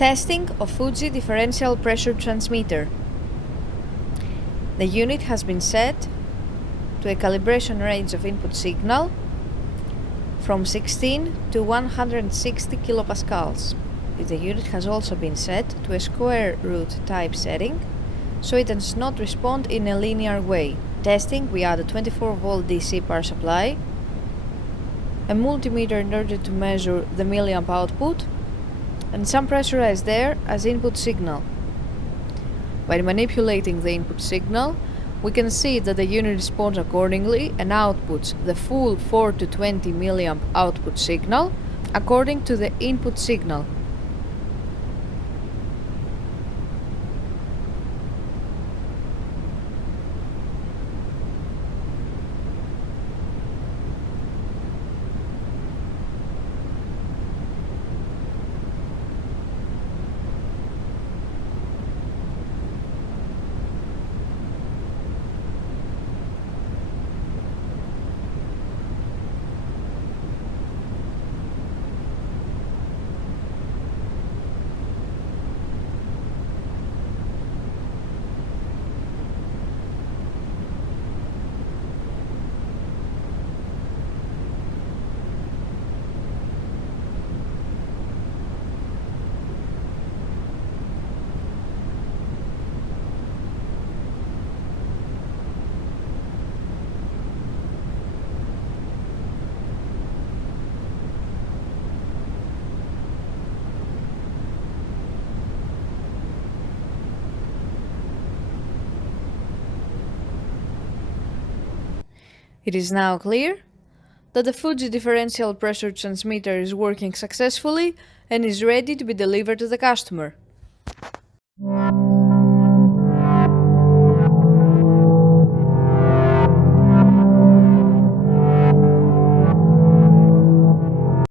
Testing of Fuji Differential Pressure Transmitter. The unit has been set to a calibration range of input signal from 16 to 160 kilopascals. The unit has also been set to a square root type setting, so it does not respond in a linear way. Testing, we add a 24-volt DC power supply, a multimeter in order to measure the milliamp output, and some pressurized air as input signal. By manipulating the input signal, we can see that the unit responds accordingly and outputs the full 4 to 20 milliamp output signal according to the input signal. It is now clear that the Fuji differential pressure transmitter is working successfully and is ready to be delivered to the customer.